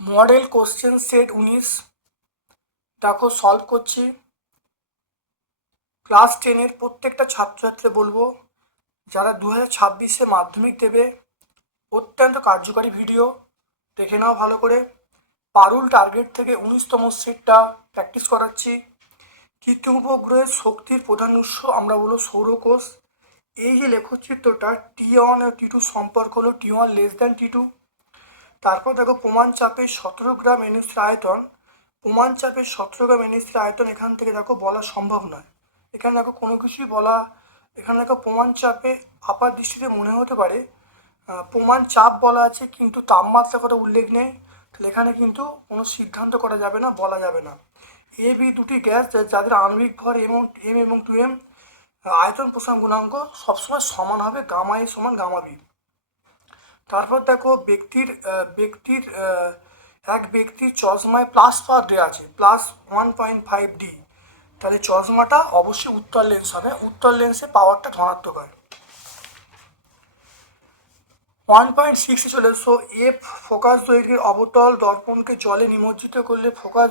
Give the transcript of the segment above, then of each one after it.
Model question set উনিশ। দেখো solve করছি। ক্লাস টেনের প্রত্যেকটা ছাত্রছাত্রী বলব, যারা দু হাজার ছাব্বিশে মাধ্যমিক দেবে, অত্যন্ত কার্যকারী ভিডিও দেখে নাও ভালো করে। পারুল টার্গেট থেকে উনিশতম সেটটা প্র্যাকটিস করাচ্ছি। কৃত্রিম উপগ্রহের শক্তির প্রধান উৎস আমরা বলব সৌরকোষ। এই যে লেখচিত্রটা টি ওয়ান আর টি টু সম্পর্ক হলো T one less than T two তারপর দেখো প্রমাণ চাপের সতেরো গ্রাম এনএসসি আয়তন। প্রমাণ চাপের সতেরো গ্রাম এনএসসি আয়তন এখান থেকে দেখো বলা সম্ভব নয়। এখানে দেখো কোনো কিছুই বলা, এখানে দেখো প্রমাণ চাপে আপার দৃষ্টিতে মনে হতে পারে। প্রমাণ চাপ বলা আছে, কিন্তু তাপমাত্রা কথা উল্লেখ নেই। এখানে কিন্তু কোনো সিদ্ধান্ত করা যাবে না, বলা যাবে না। এ, বি দুটি গ্যাস যাদের আণবিক ভর এবং এম এবং টু এম আয়তন প্রসারণ গুণাঙ্ক সবসময় সমান হবে গামা এ সমান গামা বি তারপর দেখো ব্যক্তির ব্যক্তির এক ব্যক্তির চশমায় প্লাস পাওয়ার দেওয়া আছে plus one point five D তাহলে চশমাটা অবশ্যই উত্তর লেন্স হবে, উত্তর লেন্সে পাওয়ারটা ধনাত্মক হয়। ওয়ান পয়েন্ট সিক্সে চলে এসো এফ ফোকাস দৈর্ঘ্যের অবতল দর্পণকে জলে নিমজ্জিত করলে ফোকাস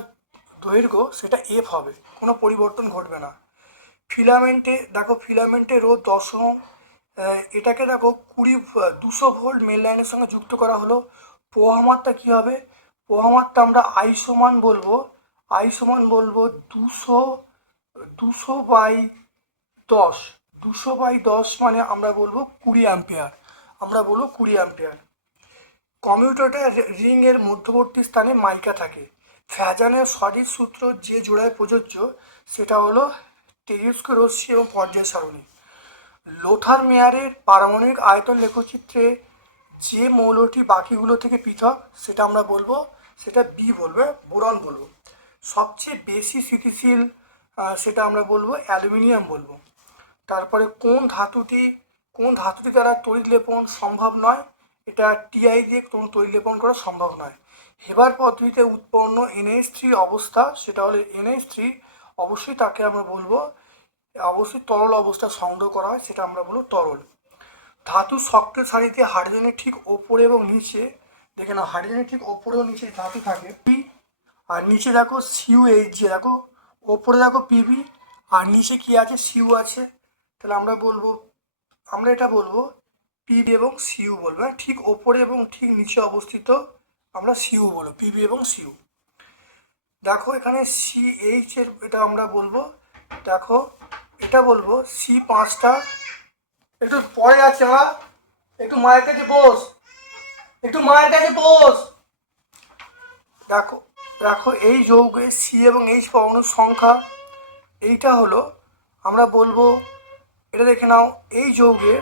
দৈর্ঘ্য সেটা এফ হবে, কোনো পরিবর্তন ঘটবে না। ফিলামেন্টে, দেখো ফিলামেন্টে রোধ দশম এটাকে দেখো কুড়ি, দুশো ভোল্ট মেল লাইনের সঙ্গে যুক্ত করা হলো। পোহামাত্রা কী হবে? পোহামাত্রা আমরা আই বলব আই বলব দুশো দুশো বাই দশ। দুশো বাই দশ মানে আমরা বলব কুড়ি অ্যাম্পিয়ার আমরা বলব কুড়ি অ্যাম্পিয়ার কমিউটারটা রিং এর মধ্যবর্তী স্থানে মাইকা থাকে। ফ্যাজানের সঠিক সূত্র যে জোড়ায় প্রযোজ্য, সেটা হলো টেলিস্কো রশ্মি এবং পর্যায় সারণী। লোথার মেয়ারের পারমাণবিক আয়তন লেখচিত্রে যে মৌলটি বাকিগুলো থেকে পৃথক, সেটা আমরা বলব, সেটা বি বলবে, বোরন বলব। সবচেয়ে বেশি স্থিতিশীল সেটা আমরা বলব অ্যালুমিনিয়াম বলব। তারপরে কোন ধাতুটি কোন ধাতুটি দ্বারা তড়িৎ লেপন সম্ভব নয়, এটা টিআই দিয়ে কোনো তড়িৎ লেপন করা সম্ভব নয়। হেবার পদ্ধতিতে উৎপন্ন এনএইচ থ্রি অবস্থা, সেটা হলো এনএইচ থ্রি অবশ্যই তাকে আমরা বলব, অবশ্যই তরল অবস্থা সংগ্রহ করা হয়, সেটা আমরা বলব তরল। ধাতু শক্তের সারিতে হাইড্রোজেনের ঠিক ওপরে এবং নিচে, দেখে না হাইড্রোজেনের ঠিক ওপরে ও নিচে ধাতু থাকে পি আর নিচে দেখো সিউ এইচ যে দেখো, ওপরে দেখো পিবি আর নিচে কি আছে? সিউ আছে। তাহলে আমরা বলব আমরা এটা বলব পিবি এবং সিউ বলব। হ্যাঁ? ঠিক ওপরে এবং ঠিক নিচে অবস্থিত আমরা সিউ বলব পিবি এবং সিউ দেখো এখানে সি এইচ এর এটা আমরা বলব। দেখো, এটা বলব সি পাঁচটা। একটু পরে আছে মা। একটু মায়ের কাছে বস। একটু মায়ের কাছে বস। দেখো দেখো এই যৌগে সি এবং এইচ পরমাণুর সংখ্যা। এইটা হলো আমরা বলব এটা দেখে নাও, এই যৌগে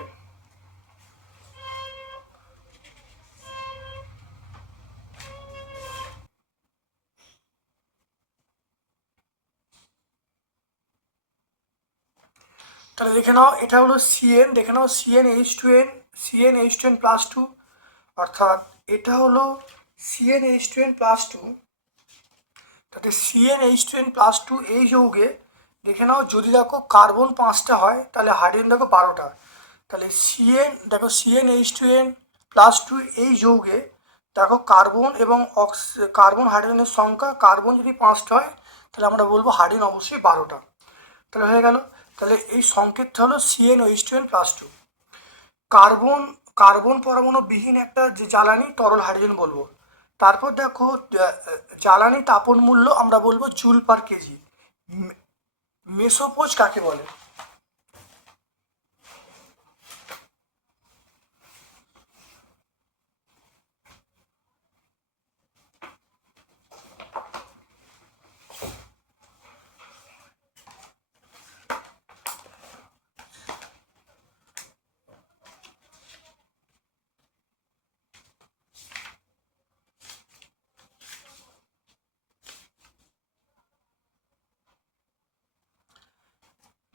তাহলে দেখে নাও, এটা হলো সিএন দেখে নাও CN H two N CN H two N plus two অর্থাৎ এটা হলো CN H two N plus two তাহলে CN H two N plus two এই যৌগে দেখে নাও, যদি দেখো কার্বন পাঁচটা হয়, তাহলে হাইড্রোজেন দেখো বারোটা। তাহলে সিএন দেখো CN H two N plus two এই যৌগে দেখো কার্বন এবং অক্স কার্বন হাইড্রোজেনের সংখ্যা কার্বন যদি পাঁচটা হয়, তাহলে আমরা বলব হাইড্রোজেন অবশ্যই বারোটা। তাহলে হয়ে গেল। তাহলে এই সংকেতটা হলো CN H two N plus two carbon carbon পরমাণু বিহীন একটা যে জ্বালানি, তরল হাইড্রোজেন বলব। তারপর দেখো জ্বালানি তাপন মূল্য আমরা বলব চুল পার কেজি মেসোপোজ কাকে বলে?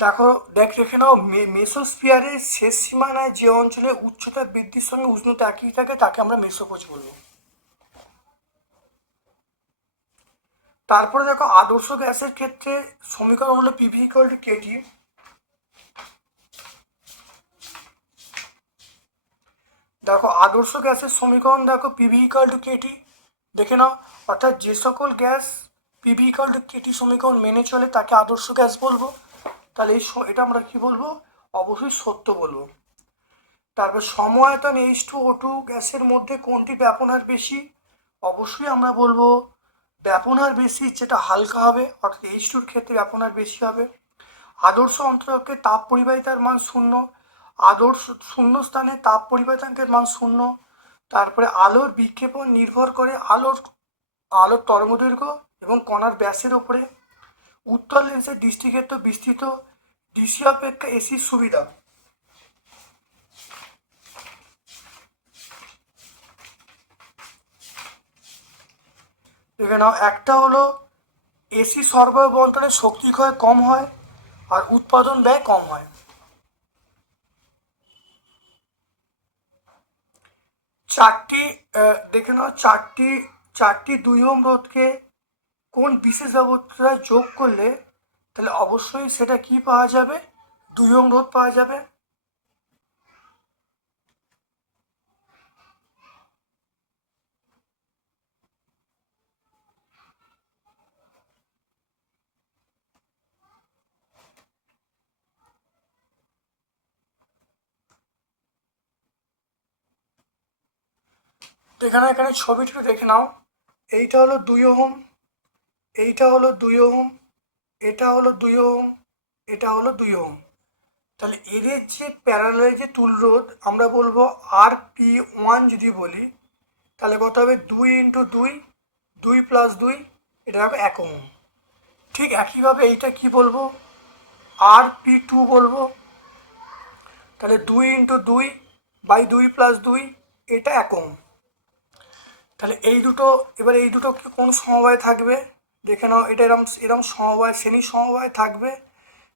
দেখো, দেখ নাও মেসোস্ফিয়ারের শেষ সীমানায় যে অঞ্চলে উচ্চতা বৃদ্ধির সঙ্গে উষ্ণতা একই থাকে, তাকে আমরা মেসোকোচ বলব। তারপরে দেখো, আদর্শ গ্যাসের ক্ষেত্রে সমীকরণ হলো পিভি ইকুয়াল টু কেটি দেখো, আদর্শ গ্যাসের সমীকরণ দেখো পিভি ইকুয়াল টু কেটি দেখে নাও, অর্থাৎ যে সকল gas PV equal to KT সমীকরণ মেনে চলে, তাকে আদর্শ গ্যাস বলব। তাহলে এই এটা আমরা কি বলব? অবশ্যই সত্য বলব। তারপর সময়তন এইচ টু ও টু গ্যাসের মধ্যে কোনটি ব্যাপন ব্যাপনার বেশি? অবশ্যই আমরা বলব ব্যাপন ব্যাপনার বেশি, যেটা হালকা হবে, অর্থাৎ এইচ টুর ক্ষেত্রে ব্যাপনার বেশি হবে। আদর্শ অন্তরকে তাপ পরিবাহিতার মান শূন্য। আদর্শ শূন্য স্থানে তাপ পরিবাহিতাঙ্কের মান শূন্য। তারপরে আলোর বিক্ষেপণ নির্ভর করে আলোর আলোর তরঙ্গদৈর্ঘ্য এবং কণার ব্যাসের ওপরে। উত্তর লেন্সের দৃষ্টিক্ষেত্র বিস্তৃত, ডিসি অপেক্ষা এসির সুবিধা। দেখে নাও, একটা হলো এসি সরবরাহ বন্টনে শক্তি ক্ষয় কম হয় আর উৎপাদন ব্যয় কম হয়। চারটি দেখে নাও, চারটি চারটি দুই ওম রোধকে কোন বিশেষ ব্যবস্থায় যোগ করলে তাহলে অবশ্যই সেটা কি পাওয়া যাবে? দুই ওম রোধ পাওয়া যাবে। এখানে এখানে ছবিটা দেখে নাও। এইটা হলো দুই ওহম এইটা হলো দুই ওহম, এটা হলো দুই ওহম, এটা হলো দুই ওহম। তাহলে এদের যে প্যারালাল যে তুল রোধ, আমরা বলব আর পি ওয়ান যদি বলি, তাহলে কত হবে? দুই ইন্টু দুই দুই প্লাস দুই, এটা হবে এক ওহম। ঠিক একইভাবে এইটা কি বলব? আর পি টু বলব। তাহলে দুই ইন্টু দুই বাই দুই প্লাস দুই, এটা এক ওহম। তাহলে এই দুটো, এবার এই দুটো কোন সমবায় থাকবে? দেখে নাও এটা এরম এরম সমবায় শ্রেণি সমবায় থাকবে।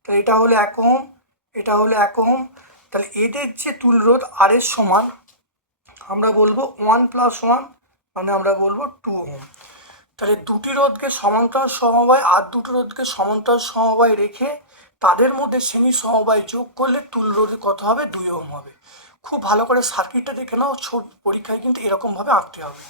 তাহলে এটা হলো এক ওহম এটা হলো এক ওহম। তাহলে এদের যে তুল রোধ আর এর সমান আমরা বলব ওয়ান প্লাস ওয়ান মানে আমরা বলব টু ওহম। তাহলে দুটি রোধকে সমান্তরাল সমবায় আর দুটো রোধকে সমান্তরাল সমবায় রেখে তাদের মধ্যে শ্রেণি সমবায় যোগ করলে তুল রোধ কত হবে? দুই ওহম হবে। খুব ভালো করে সার্কিটটা দেখে নাও ছোট পরীক্ষায় কিন্তু এরকমভাবে আঁকতে হবে।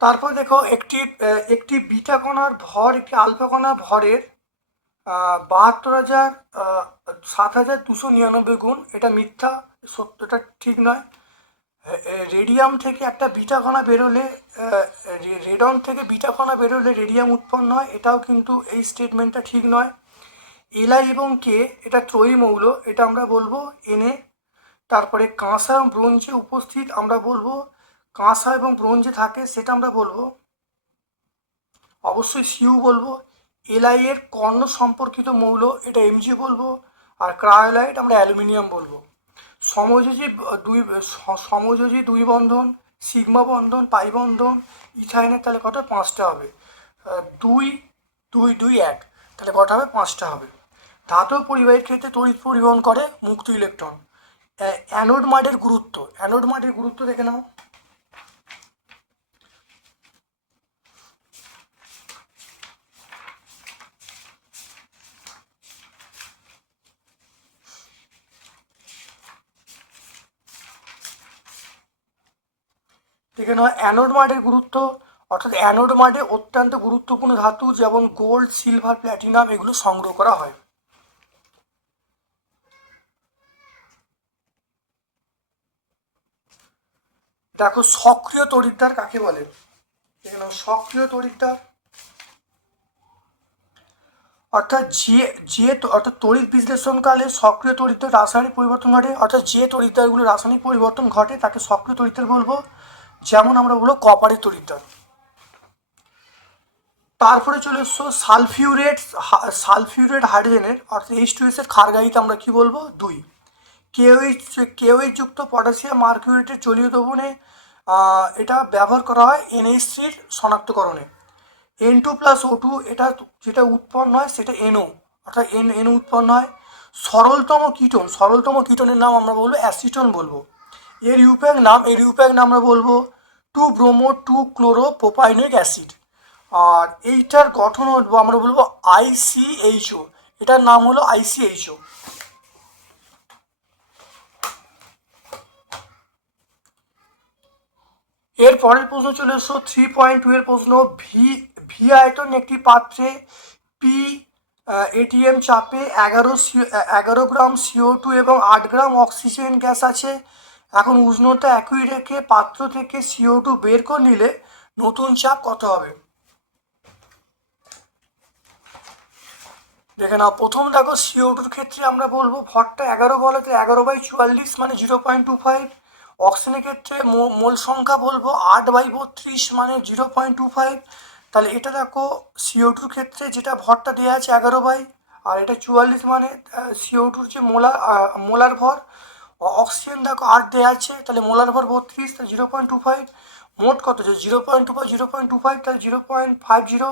তারপর দেখো একটি একটি বিটা কণার ভর, একটি আলফা কণার ভরের বাহাত্তর হাজার সাত হাজার দুশো নিরানব্বই গুণ। এটা মিথ্যা, সত্য, এটা ঠিক নয়। রেডিয়াম থেকে একটা বিটা কণা বেরোলে রেডন থেকে বিটা কণা বেরোলে রেডিয়াম উৎপন্ন হয়। এটাও কিন্তু এই স্টেটমেন্টটা ঠিক নয়। এলআই এবং কে এটা ত্রয়ী মৌল, এটা আমরা বলব এনে তারপরে কাঁসা এবং ব্রোঞ্জে উপস্থিত, আমরা বলব কাঁসা এবং ব্রোঞ্জে থাকে, সেটা আমরা বলব। অবশ্যই সিউ বলব। এলআই এর কর্ণ সম্পর্কিত মৌল, এটা এমজি বলব। আর ক্রায়োলাইট আমরা অ্যালুমিনিয়াম বলব। সমযোজী দুই সমযোজী দুই বন্ধন, সিগমা বন্ধন, পাই বন্ধন, ইথাইনের তাহলে কত পাঁচটা হবে। দুই দুই দুই, এক, তাহলে কটা হবে? পাঁচটা হবে। ধাতব পরিবাহীর ক্ষেত্রে তড়িৎ পরিবহন করে মুক্ত ইলেকট্রন অ্যানোড মাডের গুরুত্ব। অ্যানোড মাডের গুরুত্ব দেখে নাও। দেখে নাও অ্যানোড মাডের গুরুত্ব, অর্থাৎ অ্যানোড মাডে অত্যন্ত গুরুত্বপূর্ণ ধাতু যেমন গোল্ড সিলভার প্ল্যাটিনাম এগুলো সংগ্রহ করা হয়। দেখো সক্রিয় তড়িৎদ্বার কাকে বলে? দেখে নাও সক্রিয় তড়িৎদ্বার। অর্থাৎ যে যে অর্থাৎ তড়িৎ বিশ্লেষণকালে সক্রিয় তড়িৎদ্বার রাসায়নিক পরিবর্তন ঘটে, অর্থাৎ যে তড়িৎদ্বারগুলো রাসায়নিক পরিবর্তন ঘটে, তাকে সক্রিয় তড়িৎদ্বার বলব। যেমন আমরা বলব কপারের তড়িৎদ্বার তারপরে চলে এসছো সালফিউরেট সালফিউরেট হাইড্রোজেনের, অর্থাৎ এইচ টু এসের ক্ষারগাহিতে আমরা কি বলব? দুই। কেওএইচ কেওএইচ যুক্ত পটাশিয়াম মার্কিউরেটের জলীয় দ্রবণে এটা ব্যবহার করা হয় এনএইচ থ্রির শনাক্তকরণে। N two plus O two এটা যেটা উৎপন্ন হয় সেটা এনও অর্থাৎ এন এন উৎপন্ন হয়। সরলতম কীটন, সরলতম কীটনের নাম আমরা বলব অ্যাসিটন বলব। এর ইউপ্যাক নাম এর ইউপ্যাক নাম আমরা বলব two bromo two chloro propanoic acid. আর এইটার গঠন আমরা বলব আইসিএইচও এটার নাম হলো আইসিএইচও এর পরের প্রশ্ন চলে এসো থ্রি পয়েন্ট টু এর প্রশ্ন, ভি ভি আয়তন একটি পাত্রে পি এটিএম চাপে এগারো এগারো গ্রাম সিও টু এবং আট গ্রাম অক্সিজেন গ্যাস আছে। এখন উষ্ণতা একই রেখে পাত্র থেকে সিও টু বের করে নিলে নতুন চাপ কত হবে? দেখে নাও, প্রথম দেখো সিও টুর ক্ষেত্রে আমরা বলব ভরটা এগারো বলাতে এগারো বাই চুয়াল্লিশ মানে জিরো পয়েন্ট টু ফাইভ অক্সিজেনের ক্ষেত্রে মোল সংখ্যা বলব আট বাই বত্রিশ মানে জিরো পয়েন্ট টু ফাইভ তাহলে এটা দেখো সিও টুর ক্ষেত্রে যেটা ভরটা দেওয়া আছে এগারো বাই, আর এটা চুয়াল্লিশ মানে সিও টুর যে মোলার মোলার ভর অক্সিজেন দেখো আট দেওয়া আছে, তাহলে মোলার ভর বত্রিশ, তাহলে জিরো পয়েন্ট টু ফাইভ মোট কত? যে zero point two five zero point two five তাহলে zero point five zero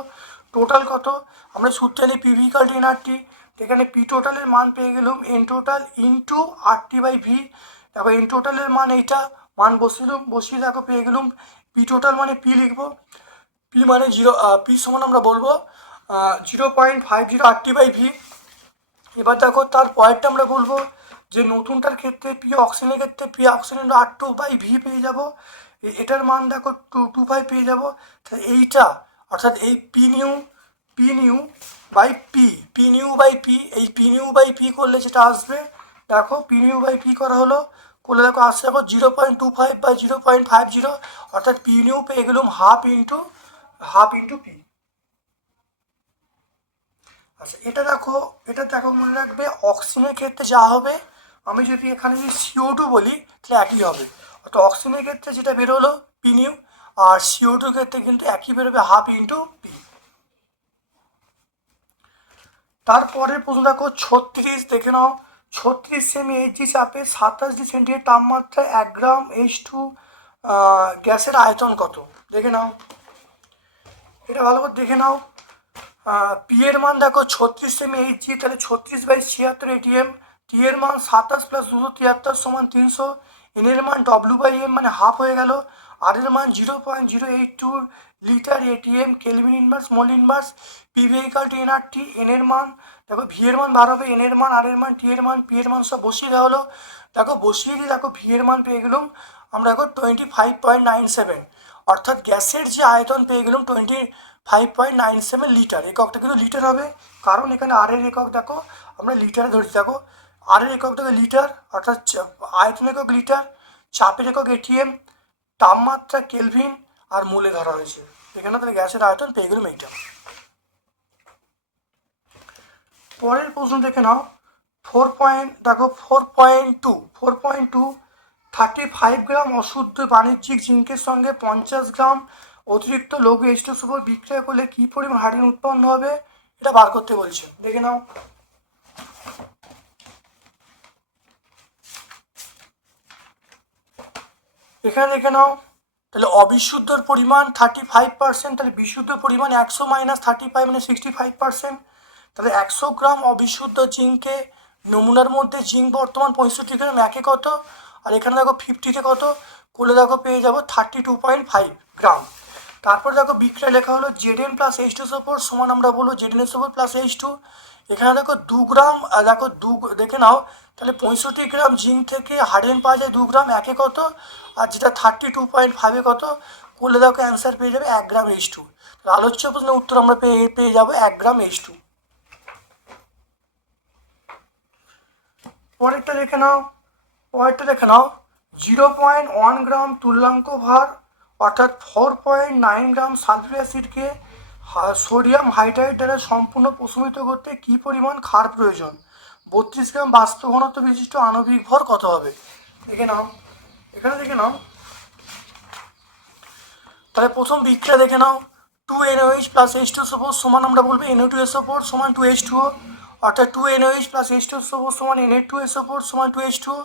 total কত? আমরা সূত্রে নিই পিভি কাল টেন আরটি এখানে পি টোটালের মান পেয়ে গেলাম N total into RT by V তারপর এন টোটালের মান এইটা, মান বসিলাম, বসিয়ে দেখো পেয়ে গেলাম পি টোটাল মানে পি লিখব পি মানে জিরো পি সমান আমরা বলব zero point five zero RT by V এবার দেখো তার পয়েন্টটা আমরা বলব যে নতুনটার ক্ষেত্রে পি অক্সিজেনের ক্ষেত্রে P oxygen R two by V পেয়ে যাব। এটার মান দেখো টু টু ফাইভ পেয়ে যাব। তাহলে এইটা, অর্থাৎ এই P new P new by P P new by P এই পি নিউ বাই পি করলে যেটা আসবে, দেখো পি নিউ বাই পি করা হলো, করলে দেখো আসছে দেখো zero point two five by zero point five zero অর্থাৎ পি নিউ পেয়ে গেলাম half into half into P আচ্ছা এটা দেখো এটা দেখো মনে রাখবে অক্সিজেনের ক্ষেত্রে যা হবে আমি যদি এখানে যদি সিও টু বলি, তাহলে একই হবে। অর্থাৎ অক্সিজেনের ক্ষেত্রে যেটা বেরোলো পি নিউ, আর সিও টুর ক্ষেত্রে কিন্তু একই বেরোবে হাফ ইন্টু পি তারপরের প্রশ্ন দেখো, ছত্রিশ, দেখে নাও। ছত্রিশ সেমি এইচজি চাপে সাতাশ ডি সেন্টিগ্রেড তাপমাত্রায় এক গ্রাম এইচ টু গ্যাসের আয়তন কত? দেখে নাও। এটা ভালো করে দেখে নাও। পি এর মান দেখো, ছত্রিশ সেমি এইচজি তাহলে ছত্রিশ বাই ছিয়াত্তর এটিএম টি এর মান সাতাশ প্লাস দুশো তিয়াত্তর সমান তিনশো এন এর মান ডব্লিউ বাই এম মানে হাফ হয়ে গেল। আর এর মান zero point zero eight two litre ATM kelvin inverse mole inverse P V equal T N R T N এর মান, দেখো ভি এর মান বার হবে এন এর মান আর এর মান টি এর মান পি এর মান সব বসিয়ে দেওয়া হলো। দেখো বসিয়ে দিয়ে দেখো ভি এর মান পেয়ে গেলাম। আমরা দেখো twenty five point nine seven অর্থাৎ গ্যাসের যে আয়তন পেয়ে গেলাম twenty five point nine seven litre এককটা কিন্তু লিটার হবে। কারণ এখানে আর এর একক দেখো, আমরা লিটারে ধরছি। দেখো আর এর একক দেখো লিটার, অর্থাৎ আয়তন একক লিটার, চাপের একক এটিএম তাপমাত্রা কেলভিন আর মূলে ধরা হয়েছে। এখানে তাহলে গ্যাসের আয়তন পেয়ে গেলাম এইটা পরের প্রশ্ন দেখে নাও। ফোর পয়েন্ট, দেখো, four point two, four point two, thirty five gram অশুদ্ধ বাণিজ্যিক জিঙ্কের সঙ্গে পঞ্চাশ গ্রাম অতিরিক্ত লঘু এইচটুস উপর বিক্রয় করলে কী পরিমাণ হাইড্রোজেন উৎপন্ন হবে? এটা বার করতে বলছে। দেখে নাও। এখানে দেখে নাও, তাহলে অবিশুদ্ধর পরিমাণ থার্টি ফাইভ পার্সেন্ট তাহলে বিশুদ্ধ পরিমাণ একশো মাইনাস থার্টি ফাইভ মানে সিক্সটি ফাইভ পার্সেন্ট তাহলে একশো গ্রাম অবিশুদ্ধ জিঙ্কে নমুনার মধ্যে জিঙ্ক বর্তমান পঁয়ষট্টি গ্রাম একে কত? আর এখানে দেখো ফিফটিতে কত? করলে দেখো পেয়ে যাব thirty two point five gram. তারপর দেখো বিক্রয় লেখা হলো Z N plus H two ওপর সমান আমরা বলব জেড এন এস ওপর প্লাস এইচ টু এখানে দেখো দু গ্রাম দেখো দু দেখে নাও, তাহলে পঁয়ষট্টি গ্রাম জিঙ্ক থেকে হাইড্রোজেন পাওয়া যায় দু গ্রাম, একে কত? আর যেটা থার্টি টু পয়েন্ট ফাইভে কত? করলে দেখো অ্যান্সার পেয়ে যাবে এক গ্রাম এইচ টু আলোচ্য প্রশ্নের উত্তর আমরা পেয়ে পেয়ে যাব এক গ্রাম এইচ টু পরেরটা দেখে নাও, পরেরটা দেখে নাও। জিরো পয়েন্ট ওয়ান গ্রাম তুল্যাঙ্ক ভার, অর্থাৎ four point nine gram sulphuric অ্যাসিডকে sodium hydride দ্বারা সম্পূর্ণ প্রশমিত করতে কী পরিমাণ ক্ষার প্রয়োজন? বত্রিশ গ্রাম বাস্তব ঘনত্ব বিশিষ্ট আণবিক ভর কত হবে? দেখে নাও। এখানে দেখে নাও। তাহলে প্রথম বিক্রিয়া দেখে নাও। Two NOH plus H two suppose সমান আমরা বলব এনও টু এস ওপর সমান টু এইচ টু ও অর্থাৎ two NOH plus H two suppose সমান এন টু এস ওপর সমান টু এইচ টু ও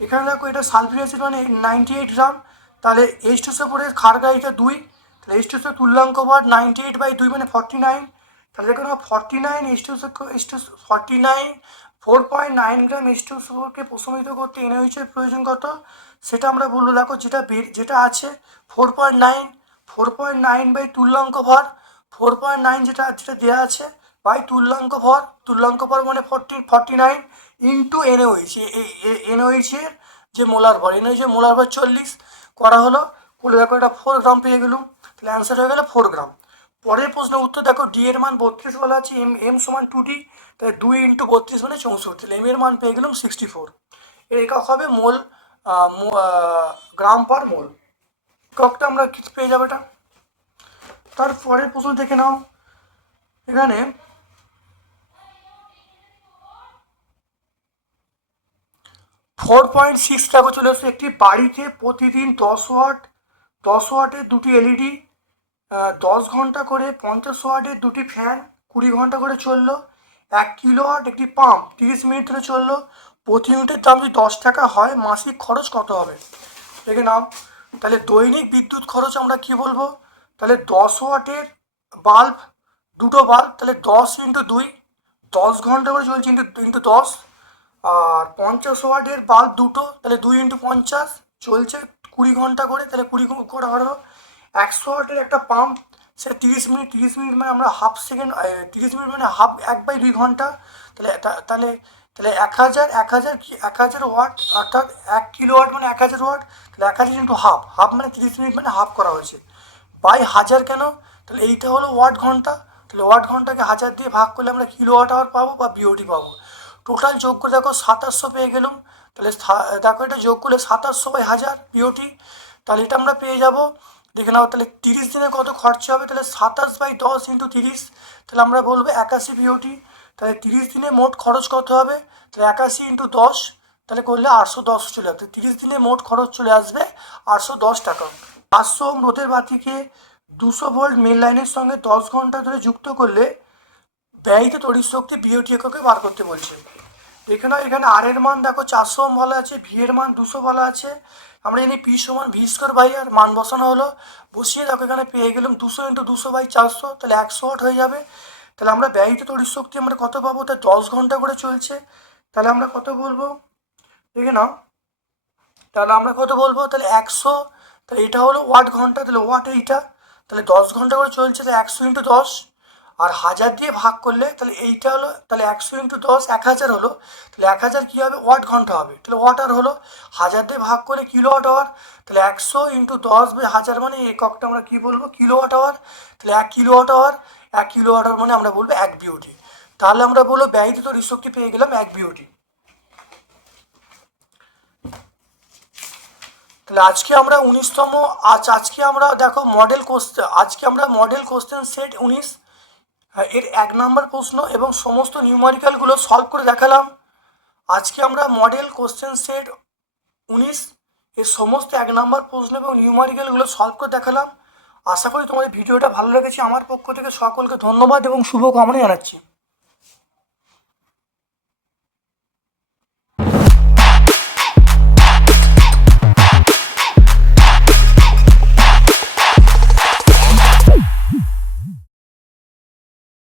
এখানে দেখো এটা সালফিউরিক মানে নাইনটি এইট গ্রাম। তাহলে এইচ টু সপোরের ক্ষার গাড়িটা দুই এইচ তুল্যাঙ্ক ভর নাইনটি এইট বাই দুই মানে ফর্টি নাইন তাহলে দেখো forty nine H two forty nine four point nine gram H two কে প্রশমিত করতে এনএইচের প্রয়োজন কত? সেটা আমরা বলল দেখো যেটা যেটা আছে four point nine four point nine by তুল্যাঙ্ক ভর ফোর পয়েন্ট নাইন যেটা যেটা দেওয়া আছে বাই তুল্যাঙ্ক ভর তুল্যাঙ্ক ভর মানে forty forty nine into NOH এনওইচের যে মোলার ভর এনওইচের মোলার ভর চল্লিশ করা হলো। করে দেখো এটা ফোর গ্রাম পেয়ে গেলুম। তাহলে অ্যান্সার হয়ে গেল ফোর গ্রাম পরের প্রশ্ন উত্তর দেখো ডি এর মান বত্রিশ বলা আছে এম এম সমান টু ডি তাহলে দুই ইন্টু বত্রিশ মানে চৌষট্টি এম এর মান পেয়ে গেলাম সিক্সটি ফোর এর একক হবে মোল গ্রাম পার মোল এককটা আমরা পেয়ে যাব এটা? তারপরের প্রশ্ন দেখে নাও। এখানে ফোর পয়েন্ট সিক্স টাকা চলে আসছে একটি বাড়িতে প্রতিদিন দশ ওয়াট দশ ওয়াটের দুটি এলইডি দশ ঘণ্টা করে পঞ্চাশ ওয়াটের দুটি ফ্যান কুড়ি ঘণ্টা করে চলল। এক কিলো ওয়াট একটি পাম্প তিরিশ মিনিট ধরে চলল। প্রতি ইউনিটের দাম যদি দশ টাকা হয়, মাসিক খরচ কত হবে? দেখে নাও। তাহলে দৈনিক বিদ্যুৎ খরচ আমরা কি বলব? তাহলে দশ ওয়াটের বাল্ব, দুটো বাল্ব, তাহলে দশ ইন্টু দুই, দশ ঘণ্টা করে চলছে ইন্টু ইন্টু দশ। আর পঞ্চাশ ওয়াটের বাল্ব দুটো, তাহলে দুই ইন্টু পঞ্চাশ, চলছে কুড়ি ঘণ্টা করে, তাহলে কুড়ি ঘ- করে হলো একশো ওয়াটের একটা পাম্প সেটা তিরিশ মিনিট তিরিশ মিনিট মানে আমরা হাফ সেকেন্ড তিরিশ মিনিট মানে হাফ এক বাই দুই ঘণ্টা। তাহলে তাহলে তাহলে এক হাজার এক হাজার কি, এক হাজার ওয়াট অর্থাৎ এক কিলো ওয়াট মানে এক হাজার ওয়াট তাহলে এক হাজার ইন্টু হাফ হাফ মানে তিরিশ মিনিট মানে হাফ করা হয়েছে। বাই হাজার কেন? তাহলে এইটা হলো ওয়াট ঘণ্টা। তাহলে ওয়াট ঘন্টাকে হাজার দিয়ে ভাগ করলে আমরা কিলো ওয়াট আওয়ার পাবো বা বিওটি পাবো। টোটাল যোগ করে দেখো সাতাশশো পেয়ে গেলাম। তাহলে দেখো এটা যোগ করলে সাতাশশো বাই হাজার বিওটি তাহলে এটা আমরা পেয়ে যাব দেখে নাও, তাহলে তিরিশ দিনে কত খরচা হবে? তাহলে সাতাশ বাই দশ ইন্টু তিরিশ, তাহলে আমরা বলব একাশি বিওটি তাহলে তিরিশ দিনে মোট খরচ কত হবে? তাহলে একাশি ইন্টু দশ, তাহলে করলে আটশো দশ চলে আসবে তিরিশ দিনে মোট খরচ চলে আসবে আটশো দশ টাকা। পাঁচশো ওহম রোদের বাতিকে দুশো ভোল্ট মেন লাইনের সঙ্গে দশ ঘণ্টা ধরে যুক্ত করলে ব্যয়িত তড়িৎ শক্তি বিওটি এককে বার করতে বলছে। এখানে এখানে আর এর মান দেখো, চারশো ওহম বলা আছে ভি এর মান দুশো বলা আছে আমরা জানি পি সমান ভি স্কোয়ার বাই আর মান বসানো হলো। বসিয়ে দেখো এখানে পেয়ে গেলাম দুশো ইন্টু দুশো বাই চারশো, তাহলে একশো ওয়াট হয়ে যাবে। তাহলে আমরা ব্যয়িত তড়িৎ শক্তি আমরা কত পাবো? তা দশ ঘণ্টা করে চলছে। তাহলে আমরা কত বলব? দেখে নাও। তাহলে আমরা কত বলব? তাহলে একশো। তাহলে এটা হলো ওয়াট ঘণ্টা, তাহলে ওয়াট এইটা। তাহলে দশ ঘণ্টা করে চলছে, তাহলে একশো ইন্টু দশ। আর হাজার দিয়ে ভাগ করলে তাহলে এইটা হলো, তাহলে একশো ইন্টু দশ, এক হাজার হলো, তাহলে এক হাজার কী হবে? ওয়াট ঘণ্টা হবে। তাহলে ওয়াট আর হলো, হাজার দিয়ে ভাগ করে কিলো ওয়াট আওয়ার তাহলে একশো ইন্টু দশ বাই হাজার মানে এককটা আমরা কী বলব? কিলো ওয়াট আওয়ার তাহলে এক কিলো ওয়াট আওয়ার এক কিলো ওয়াট আওয়ার মানে আমরা বলব এক বিউটি তাহলে আমরা বলব ব্যয়িত শক্তি পেয়ে গেলাম এক বিউটি তাহলে আজকে আমরা উনিশতম, আজ আজকে আমরা দেখো মডেল কোশ্চেন আজকে আমরা মডেল কোশ্চেন সেট উনিশ। এর এক নম্বর প্রশ্ন এবং সমস্ত নিউমারিক্যালগুলো সলভ করে দেখালাম। আজকে আমরা মডেল কোশ্চেন সেট উনিশ, এর সমস্ত এক নম্বর প্রশ্ন এবং নিউমারিক্যালগুলো সলভ করে দেখালাম। আশা করি তোমাদের ভিডিওটা ভালো লেগেছে। আমার পক্ষ থেকে সকলকে ধন্যবাদ এবং শুভকামনা জানাচ্ছি।